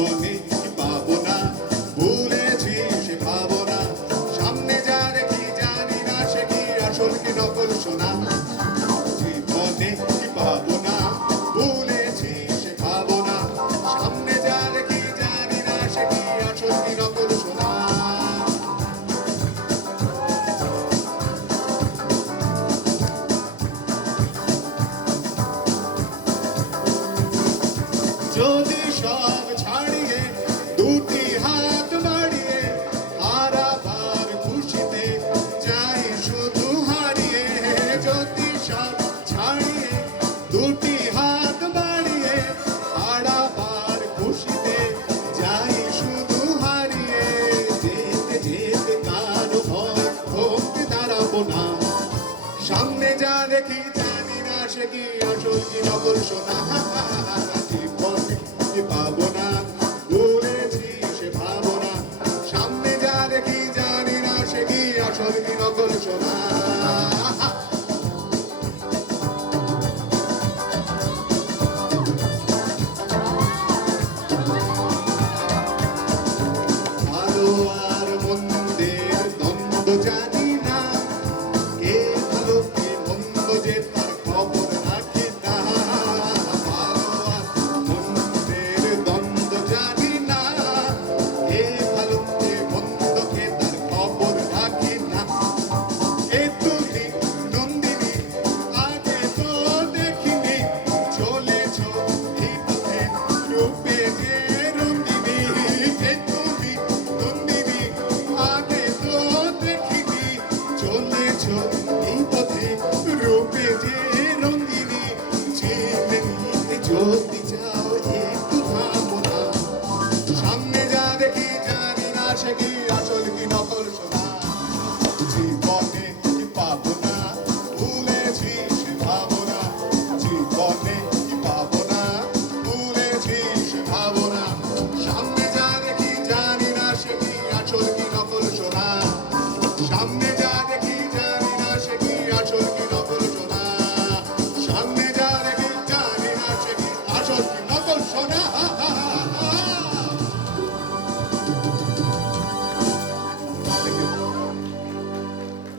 জীবনে পাবো না ভুলেছি সে ভাবনা সামনে যারে কি জানি না, সে কি আসল কি নকল শোনা জীবনে কি পাবো না ভুলেছি সে ভাবনা সামনে যারে কি জানি না, সে কি আসল কি নকল শোনা যদি সব সামনে যা দেখি জানি না সে কি আসল কি নকল সোনা? জীবনে কি পাবো না বলেছি সে ভাবনা। সামনে যা দেখি জানি না সে কি আসল কি নকল সোনা? সে কি আসল